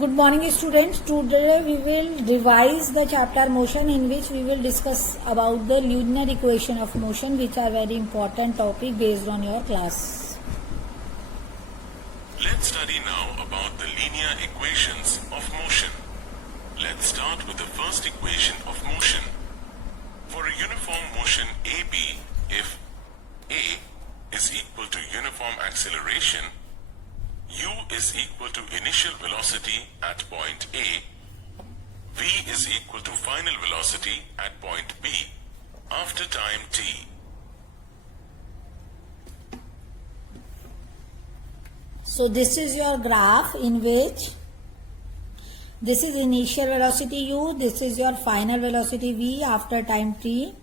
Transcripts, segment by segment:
Good morning students. Today we will revise the chapter motion, in which we will discuss about the linear equation of motion, which are very important topic based on your class. Let's study now about the linear equations of motion. Let's start with the first equation of motion. For a uniform motion AB, if A is equal to uniform acceleration, U is equal to initial velocity at point A, V is equal to final velocity at point B after time t. So this is your graph in which this is initial velocity u, this is your final velocity v after time t,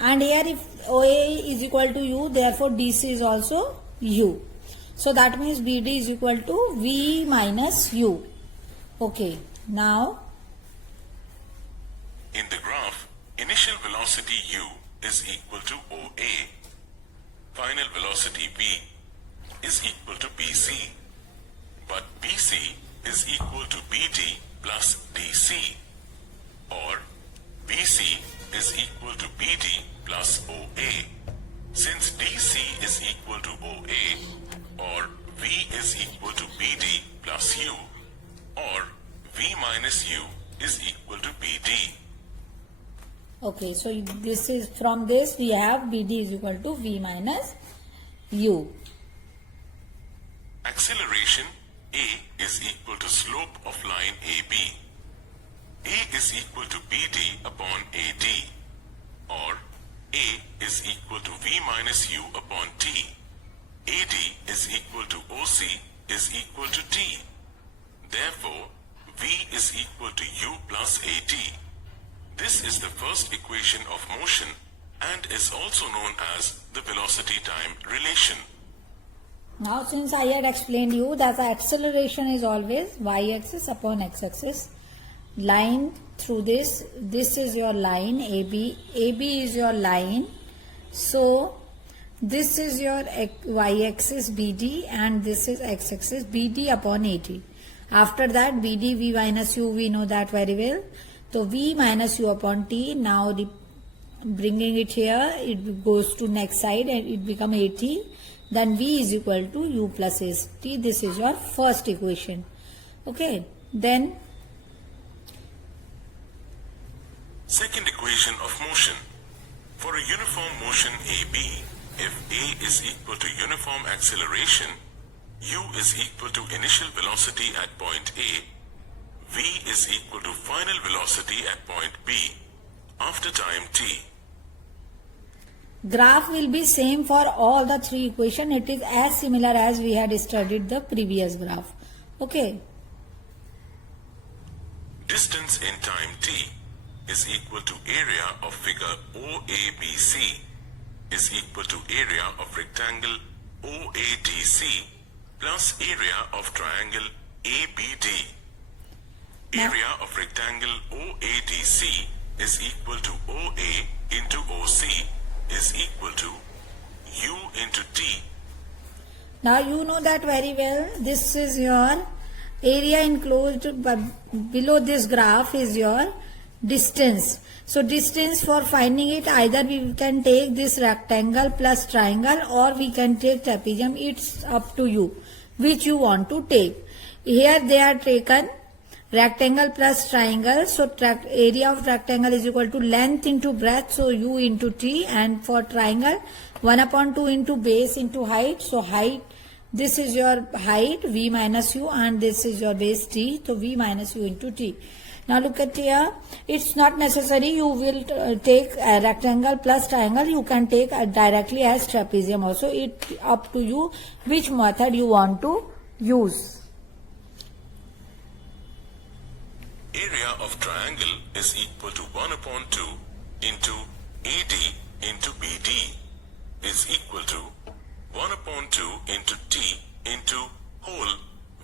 and here if OA is equal to u, therefore DC is also u. So that means BD is equal to V minus U. Okay, now in the graph, initial velocity U is equal to OA, final velocity V is equal to BC, but BC is equal to BD plus DC, or BC is equal to BD plus OA. Since DC is equal to OA, or V is equal to BD plus U, or V minus U is equal to BD. Okay, so this is from this we have BD is equal to V minus U. Acceleration A is equal to slope of line AB. A is equal to BD upon AD, or A is equal to V minus U upon T. AD is equal to OC is equal to T. Therefore, V is equal to U plus AT. This is the first equation of motion and is also known as the velocity-time relation. Now since I had explained you that the acceleration is always y-axis upon x-axis, line through this is your line AB, AB is your line, so this is your y-axis BD and this is x-axis BD upon AT. After that BD V minus U, we know that very well. So V minus U upon T, now bringing it here, it goes to next side and it become AT. Then V is equal to U plus AT. This is your first equation. Okay. Then second equation of motion. For a uniform motion AB, if A is equal to uniform acceleration, U is equal to initial velocity at point A, V is equal to final velocity at point B after time t. graph will be same for all the three equations. It is as similar as we had studied the previous graph. Okay. Distance in time t is equal to area of figure OABC is equal to area of rectangle OADC plus area of triangle ABD. Area of rectangle OADC is equal to OA into OC is equal to U into T. Now you know that very well. This is your area enclosed, but below this graph is your distance. So distance, for finding it, either we can take this rectangle plus triangle or we can take trapezium. It's up to you which you want to take. Here they are taken rectangle plus triangle. So area of rectangle is equal to length into breadth, so U into T, and for triangle 1 upon 2 into base into height. So height, this is your height V minus U and this is your base T, so V minus U into T. Now look at here, it's not necessary you will take a rectangle plus triangle, you can take directly as trapezium also. It's up to you which method you want to use. Area of triangle is equal to 1 upon 2 into AD into BD is equal to 1 upon 2 into T into whole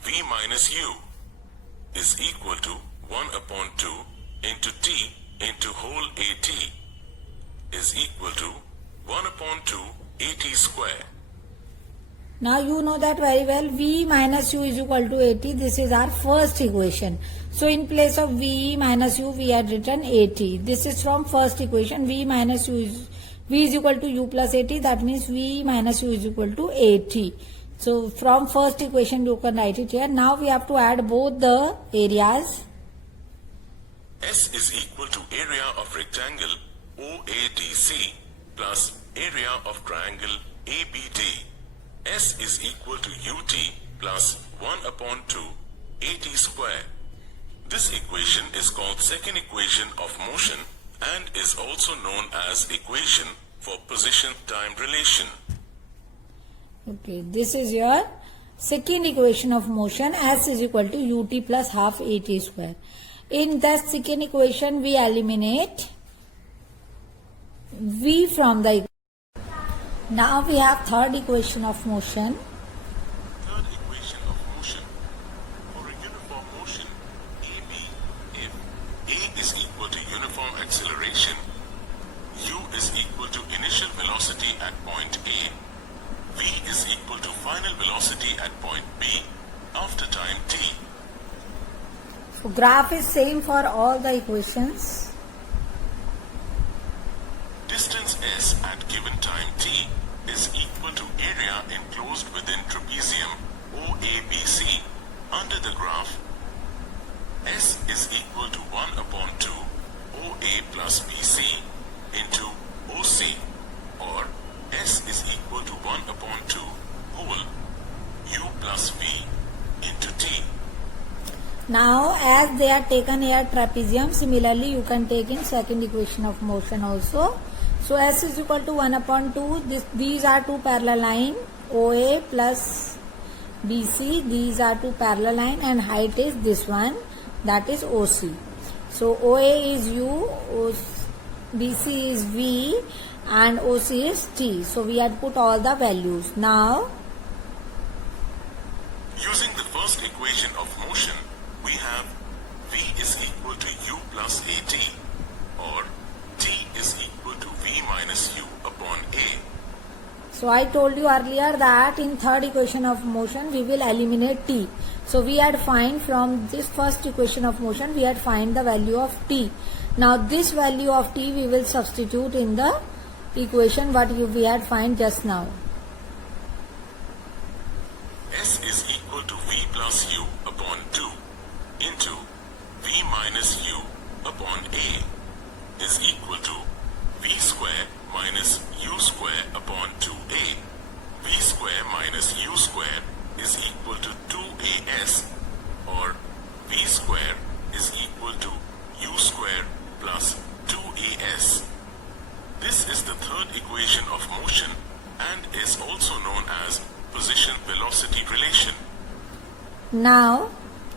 V minus U is equal to 1 upon 2 into T into whole AT is equal to 1 upon 2 AT square. Now you know that very well. V minus u is equal to at. This is our first equation. So in place of V minus u, we had written at. This is from first equation. V minus u is V is equal to u plus at. That means V minus u is equal to at. So from first equation you can write it here. Now we have to add both the areas. S is equal to area of rectangle OADC plus area of triangle ABD. S is equal to UT plus 1 upon 2 AT square. This equation is called second equation of motion and is also known as equation for position-time relation. Okay, this is your second equation of motion. S is equal to ut plus half at square. In that second equation, we eliminate v from the equation. Now we have third equation of motion. Third equation of motion. For a uniform motion, AB, if A is equal to uniform acceleration, U is equal to initial velocity at point A, V is equal to final velocity at point B after time t. So graph is same for all the equations. Distance S at given time t is equal to area enclosed within trapezium OABC under the graph. S is equal to 1 upon 2 OA plus BC into OC, or S is equal to 1 upon 2 whole U plus V into T. Now as they are taken here trapezium, similarly you can take in second equation of motion also. So S is equal to 1 upon 2. These are two parallel line, OA plus BC. These are two parallel line and height is this one, that is OC. So OA is U, BC is V and OC is T. So we had put all the values. Now using the first equation of motion, we have V is equal to U plus AT, or T is equal to V minus U upon A. so I told you earlier that in third equation of motion we will eliminate T. So we had find from this first equation of motion, we had find the value of T. Now this value of T we will substitute in the equation what we had find just now. S is equal to V plus U upon 2 into V minus U upon A is equal to V square minus U square upon 2A. V square minus U square is equal to 2AS, or V square is equal to U square plus 2AS. This is the third equation of motion and is also known as position-velocity relation. Now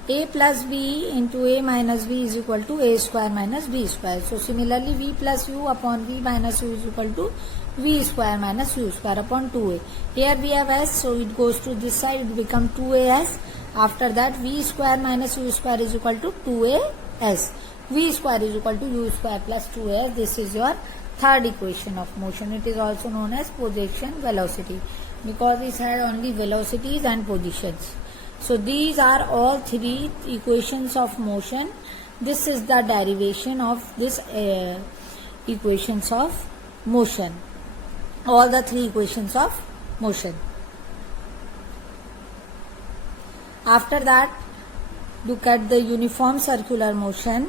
A plus B into A minus B is equal to A square minus B square. So similarly V plus U upon V minus U is equal to V square minus U square upon 2A. Here we have S, so it goes to this side, it becomes 2AS. After that V square minus U square is equal to 2AS. V square is equal to U square plus 2AS. This is your third equation of motion. It is also known as position velocity because it had only velocities and positions. So these are all three equations of motion. This is the derivation of this equations of motion. All the three equations of motion. After that, look at the uniform circular motion.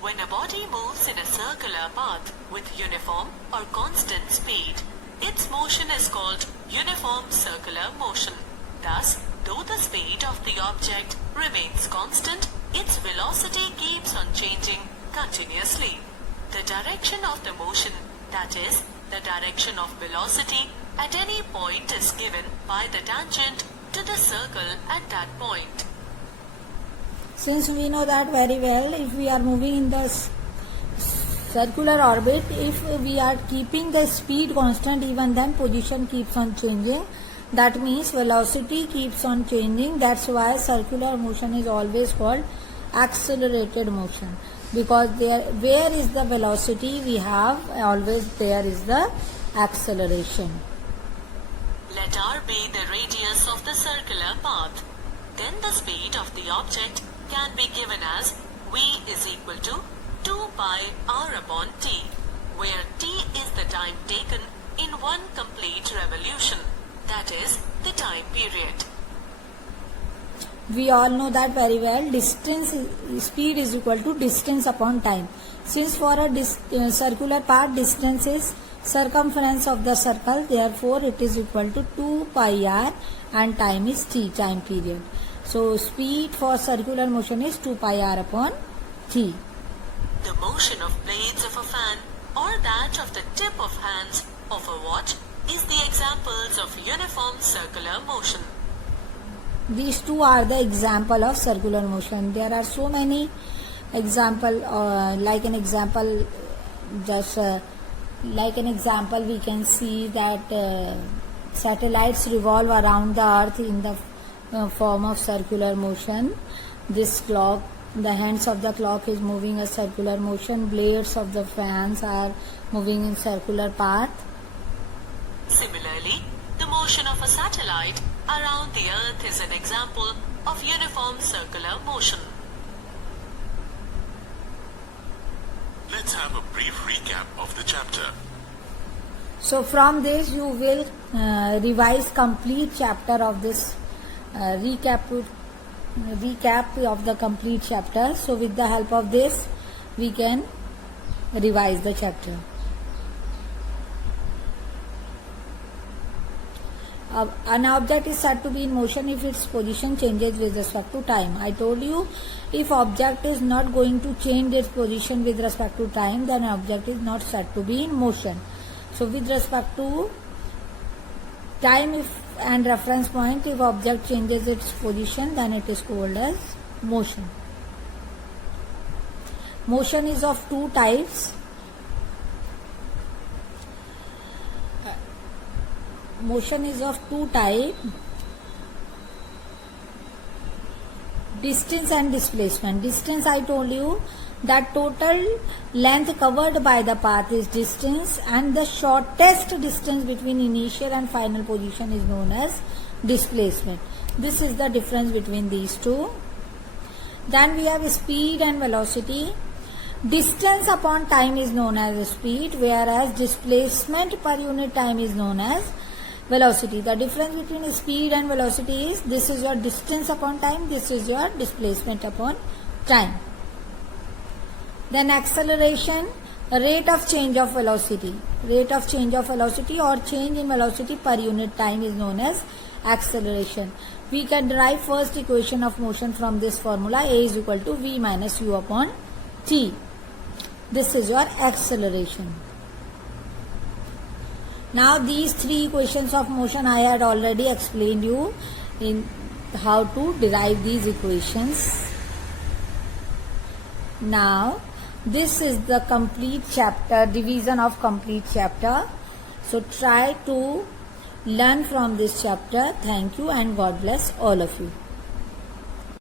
When a body moves in a circular path with uniform or constant speed, its motion is called uniform circular motion. Thus, though the speed of the object remains constant, its velocity keeps on changing continuously. The direction of the motion, that is, the direction of velocity at any point is given by the tangent to the circle at that point. Since we know that very well, if we are moving in the circular orbit, if we are keeping the speed constant, even then position keeps on changing. That means velocity keeps on changing. That's why circular motion is always called accelerated motion, because there where is the velocity we have, always there is the acceleration. let r be the radius of the circular path. Then the speed of the object can be given as v is equal to 2 pi r upon t, where t is the time taken in one complete revolution, that is, the time period. We all know that very well. Speed is equal to distance upon time. Since for a circular path, distance is circumference of the circle, therefore it is equal to 2 pi r and time is t, time period. So speed for circular motion is 2 pi r upon t. The motion of blades of a fan or that of the tip of hands of a watch is the examples of uniform circular motion. These two are the example of circular motion. There are so many example, like an example we can see that satellites revolve around the earth in the form of circular motion. This clock, the hands of the clock is moving a circular motion. Blades of the fans are moving in circular path. Similarly, the motion of a satellite around the earth is an example of uniform circular motion. Let's have a brief recap of the chapter. So from this you will revise complete chapter of this recap of the complete chapter. So with the help of this we can revise the chapter. An object is said to be in motion if its position changes with respect to time. I told you, if object is not going to change its position with respect to time, then object is not said to be in motion. So with respect to time and reference point, if object changes its position, then it is called as motion. Motion is of two types. Motion is of two types, distance and displacement. Distance, I told you that total length covered by the path is distance, and the shortest distance between initial and final position is known as displacement. This is the difference between these two. Then we have speed and velocity. Distance upon time is known as speed, whereas displacement per unit time is known as velocity. The difference between speed and velocity is, this is your distance upon time, this is your displacement upon time. Then acceleration, rate of change of velocity. Rate of change of velocity or change in velocity per unit time is known as acceleration. We can derive first equation of motion from this formula, A is equal to V minus U upon T. This is your acceleration. Now these three equations of motion I had already explained you in how to derive these equations. Now this is the complete chapter, division of complete chapter. So try to learn from this chapter. Thank you and God bless all of you.